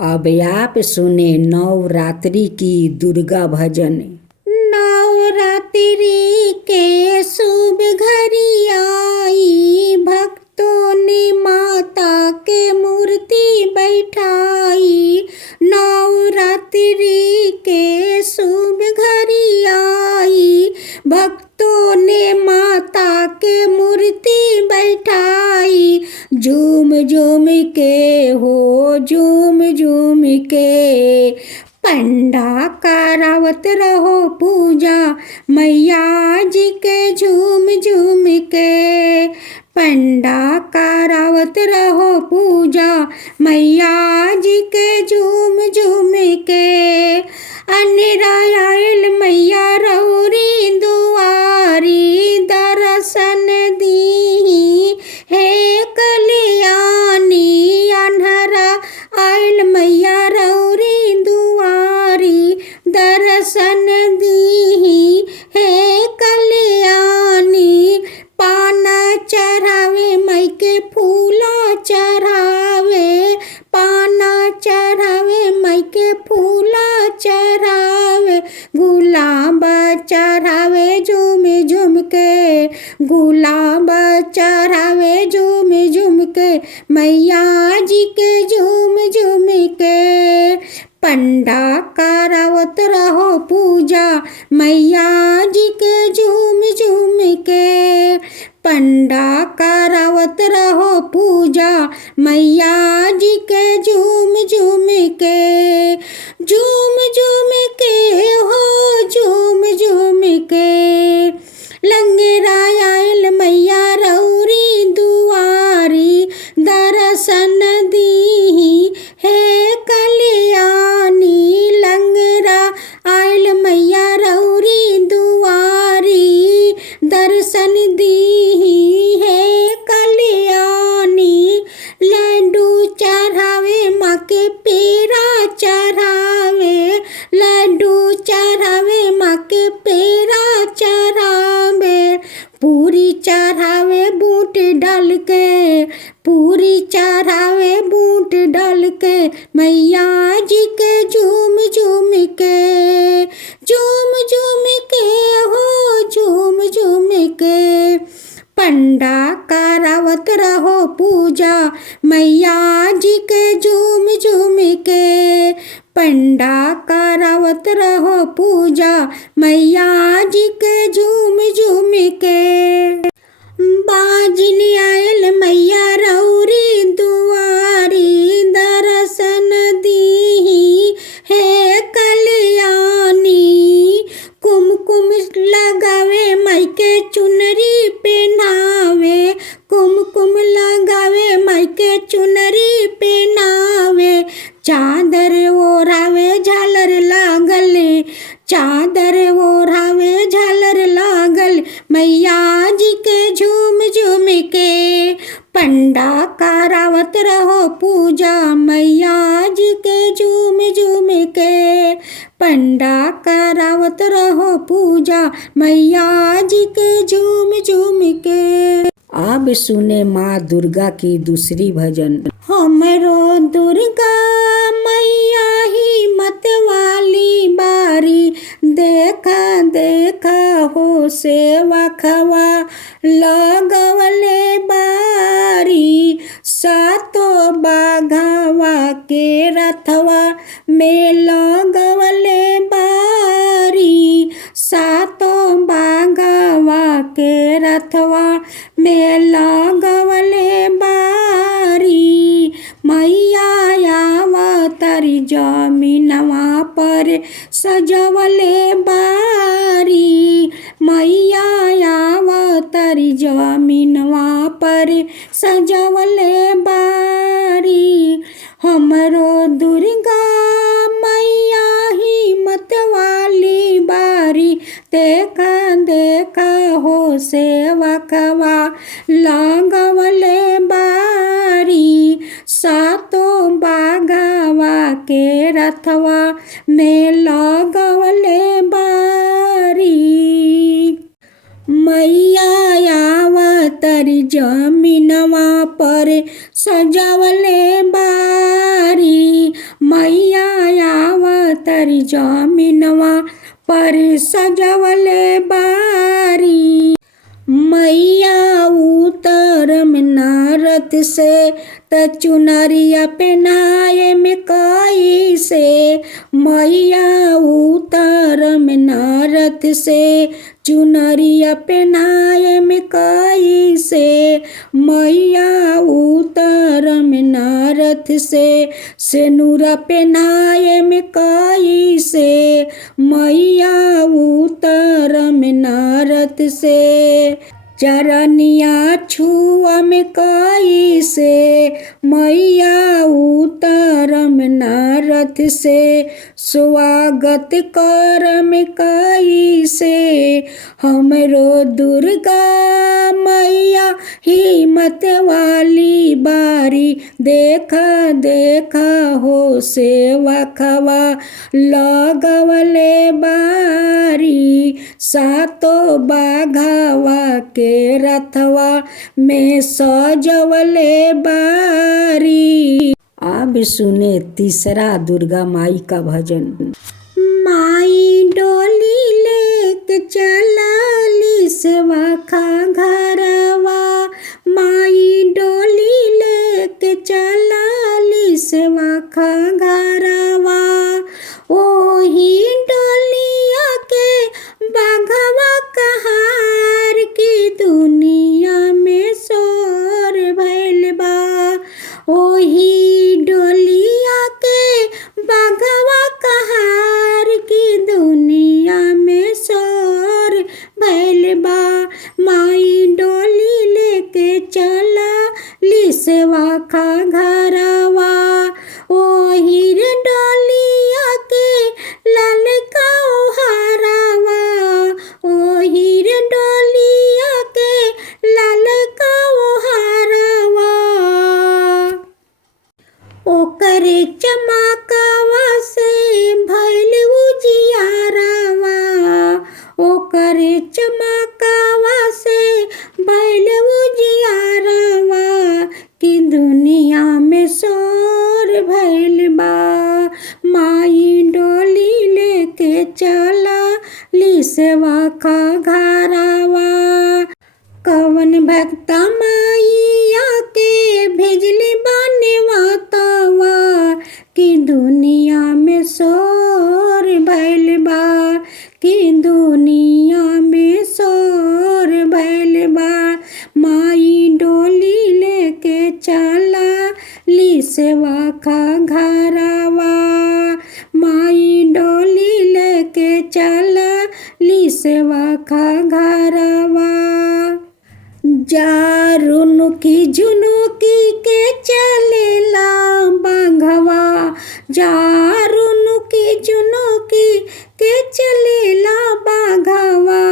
अब आप सुने नवरात्रि की दुर्गा भजन। नवरात्रि के शुभ घड़ी आई, भक्तों ने माता के मूर्ति बैठाई। नवरात्रि के शुभ घड़ी आई, भक्तों ने माता के मूर्ति बैठाई। झूम झूम के हो, झूम झूम के पंडा करावत रहो पूजा, मैया जी के झूम झूम के। पंडा करावत रहो पूजा, मैया जी के झूम झूम के। अनेरा आयल मैया रौरी दुआरी, दर्शन दी हे कल्याणी। अन्हरा आयल मैया रौरी दुआरी, दर्शन दी हे कल्याणी। पाना चढ़ावे मई के फूला चढ़ावे, पाना चढ़ावे मई के फूला चढ़ावे। गुलाब चढ़ावे झूम झूम के, गुलाब चढ़ावे झूम झूम के, मैया जी के झूम झूम के। पंडा करावत रहो पूजा, मैया जी के झूम झूम के। पंडा करावत रहो पूजा, मैया जी के झूम झूम के। झूम झूम के हो, झूम झूम के। लंगेरा आयल मैया रौरी दुआरी, दर्शन दी हे कल्याणी। लंगेरा आयल मैया रौरी दुआरी, दर्शन दी हे कल्याणी। लड्डू चढ़ावे माँ के पेड़ा चढ़ावे, लड्डू चढ़ावे माँ के पेड़ा चढ़ावे। पूरी चढ़ावे बूट डाल के, पूरी चढ़ावे बूट डाल के, मैया जी के झूम झूम के। झूम झूम के हो, झूम झूम के। पंडा करावत रहो पूजा, मैया जी के झूम झूम के। पंडा करावत रहो पूजा, मैया जी के झूम झूम के। बाजिन आयल मैया रौरी दुआरी, दर्शन दी हे कल्याणी। कुमकुम लगावे मई के चुनरी पहनावे, कुमकुम लगावे मई के चुनरी पहनावे। चादर ओढ़ावे झालर लागल, चादर ओढ़ावे झालर लागल, मैया जी के झूम झूम के। पंडा करावत रहो पूजा, मैया जी के झूम झूम के। पंडा करावत रहो पूजा, मैया जी के झूम झूम के। अब सुने माँ दुर्गा की दूसरी भजन। हमरो दुर्गा मैया ही मत वाली बारी, देखा देखा हो सेवा खवा लगवले बारी। सातो बाघावा के रथवा में लगवले बारी, सातो बाघावा के रथवा में लगवले बारी। मैया आवतारी जमीनवा पर सजवले बारी, मैया आवतारी जमीनवा पर सजवले बारी। हमरो दुर्गा मैया ही मत वाली बारी, देखा देखा हो सेवा खवा लगवले बारी। सातो बाघावा के रथवा में लगवले बारी। मैया आवतारी जमीनवा पर सजवले बारी, मैया आवतरी जमीनवा पर सजवले बारी। मैया उतरम नारत से त चुनरिया पहनाए में कई से। मैया उतरम नारत से चुनरिया पहनाए में कई से। मैया उतरम नारत से सेनुरा पहनाए में कई से। मैया उतरम नारत से चरनिया छुआ में कई से। मैया उतरम नारत से स्वागत करम कई से। हमरो दुर्गा मैया हिम्मत वाली बारी। देखा देखा हो सेवा खवा लगवले बारी। सातो बाघावा के रथवा में सजवले बारी। अब सुने तीसरा दुर्गा माई का भजन। माई डोली लेके चलली सेवा खा घरवा। माई डोली लेके चलली सेवा खा घरवा। ओही डोलिया के बाघवा कहार की दुनिया में शोर भइल बा। ओही डोलिया के बाघवा कहार की दुनिया में शोर भइल बा। माई डोली लेके चलली सेवा खा घरवा। ओही डोलिया के ललका ओहरावा। ओही डोलिया के ललका ओहरावा। ओकरे चमकावा से भइल उजियारावा। ओकरे चमकावा से भइल उजियारावा कि दुनिया में शोर भइल बा। माई डोली लेके चलली सेवा खा घरवा। कवन भक्ता मैया के भेजले बनवातवा कि दुनिया में शोर भइल बा। कि दुनिया में शोर भइल बा। माई डोली लेके चलली सेवा खा घरवा। माई डोली लेके चलली सेवा खा घरवा। जारुनुकी झुनुकी के चलेला बाघवा। जारुनुकी झुनुकी के चलेला बाघवा।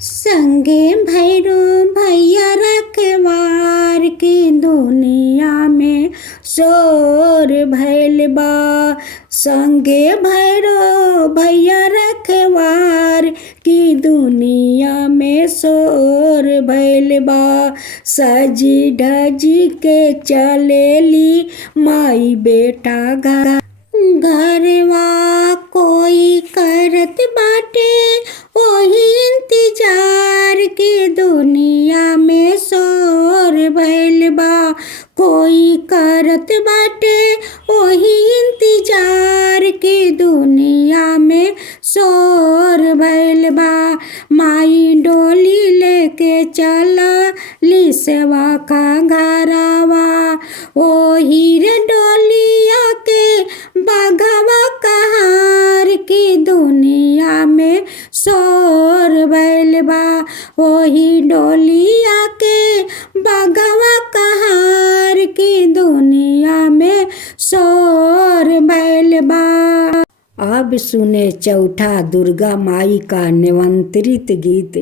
संगे भैरो भैया रखवार की दुनिया में शोर भइल बा। संगे भैरो भैया रखवार की दुनिया में शोर भइल बा। सजी धजी के चलेली माई बेटा घरवा। कोई करत बाटे ओही इंतजार की दुनिया में शोर भइल बा। कोई करत बाटे ओही इंतजार की दुनिया में शोर भइल बा। माई डोली लेके चलली सेवा खा घरवा। ओही डोलिया के बाघवा कहार की दुनिया में शोर भइल बा। ओही डोलिया के बाघवा कहार की दुनिया में शोर भइल बा। अब सुने चौथा दुर्गा माई का निमंत्रित गीत।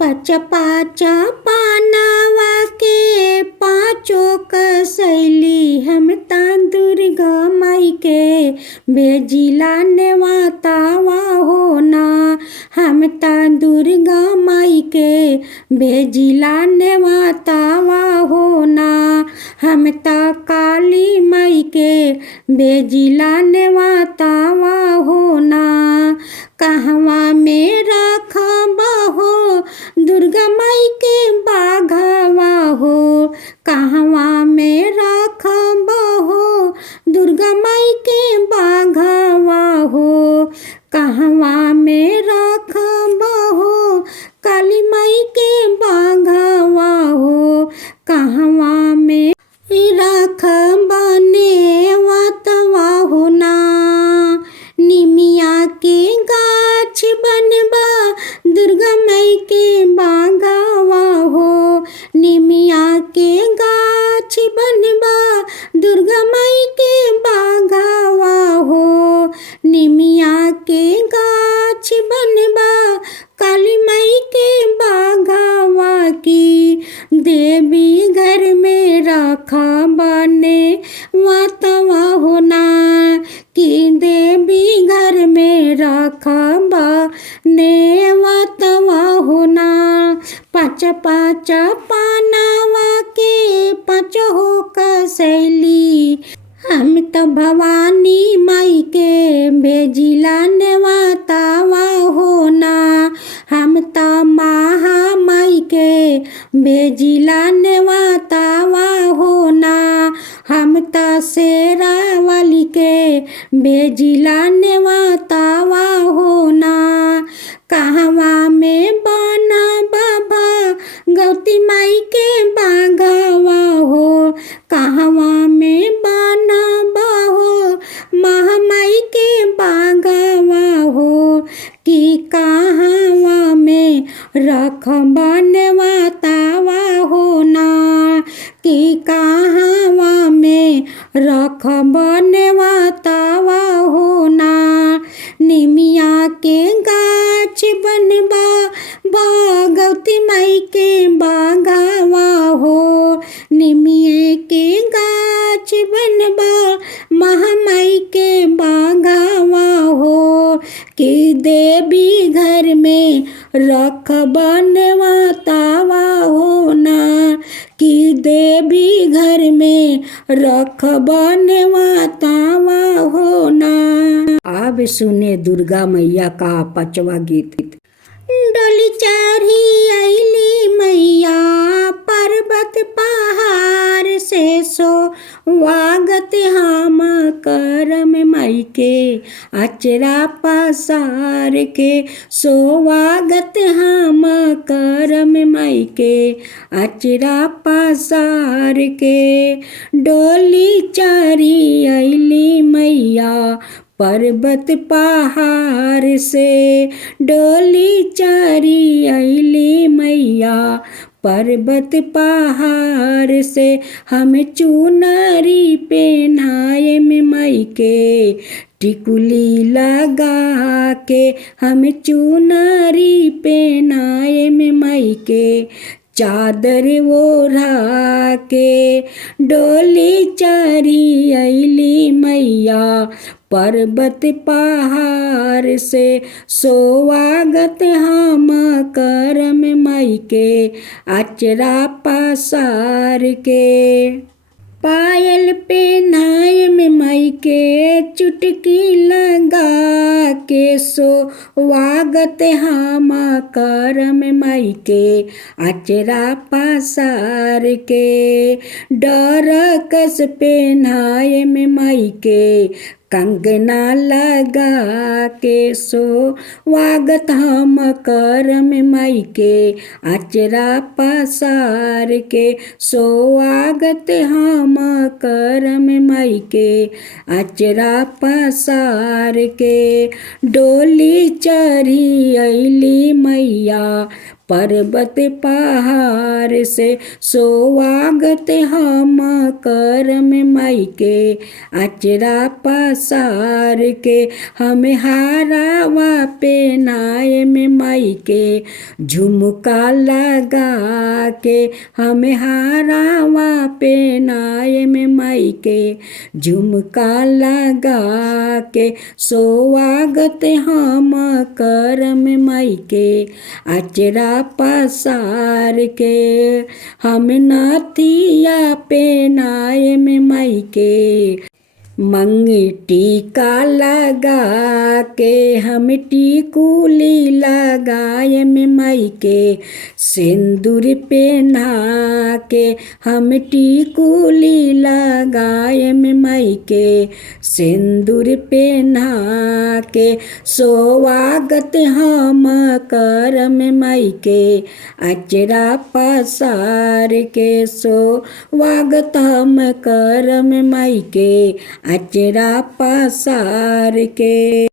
पच पाच पानवा के पाँचों कसैली हम ता दुर्गा माई के भेजिला नेवातावा होना। हम ता दुर्गा माई के भेजिला नेवातावा होना। हम त काली माई के भेजिला नेवतावा हो ना। कहवा में रखबा हो दुर्गा माई के बाघवा हो। कहवा में रखबा हो दुर्गा माई के बाघवा हो। कहवा में रखबा हो काली माई के बाघवा हो। कहवा में रखबा नेवतवा हो ना। निमिया के गाछ बनबा दुर्गा माई के बाघवा हो। निमिया के गाछ बनबा दुर्गा माई के बाघवा हो। निमिया के गाछ बनबा काली माई के बाघवा की। देवी घर में रखबा नेवतवा हो ना। कि देवी घर में रखबा नेवतवा हो ना। पाँच पाँच पानावा के पाँच हो कसैली। हम त भवानी माई के भेजिला नेवतावा हो ना। हम त महामाई के भेजिला नेवतावा हो ना। हम त शेरावाली के भेजिला नेवतावा हो ना। कहवा में बना बाबा गौती माई के बाघवा हो। कहवा में बना हो महामाई के बाघवा हो। कि कहवा में रखबा नेवतावा हो ना। कि कहवा में रखबा नेवतावा हो ना। निमिया के गाछ बनबा भगवती माई के बाघवा हो। निमिया के गाछ बनबा महामाई के बाघवा हो। कि देवी घर में रखबा नेवतावा हो ना। कि देवी घर में रखबा नेवतावा हो ना। अब सुने दुर्गा मैया का पांचवा गीत। डोली चढ़ी अइली मैया पर्वत पहाड़ से। स्वागत हम करम माई के अचरा पसार के। स्वागत हम करम माई के अचरा पसार के। डोली चढ़ी अइली मैया पर्वत पहाड़ से। डोली चढ़ी अइली मैया पर्वत पहाड़ से। हम चुनरी पहनाए में माई के टिकुली लगा के। हम चुनरी पहनाए में माई के चादर ओढ़ा के। डोली चढ़ी अइली मैया पर्वत पहाड़ से। स्वागत हम करम माई के अचरा पसार के। पायल पहनाए में माई के चुटकी लगा के। स्वागत हम करम माई के अचरा पसार के। डरकस पहनाए में माई के कंगना लगा के। स्वागत हम करम माई के अचरा पसार के। स्वागत हम करम माई के अचरा पसार के। डोली चढ़ी अइली मैया पर्वत पहाड़ से। स्वागत हम करम माई के अचरा पसार के। हम हारावा पहनाए में माई के झुमका लगा के। हम हारावा पहनाए में माई के झुमका लगा के। स्वागत हम करम माई के अचरा पसार के हम नाथिया पेनाए में माई के मंगी टीका लगा के हम टीकुली लगाए में माई के सिंदूर पहना के हम टीकुली लगाए में माई के सिंदूर पहना के स्वागत हम करम माई के अचरा पसार के स्वागत हम करम माई के अचरा पसार के।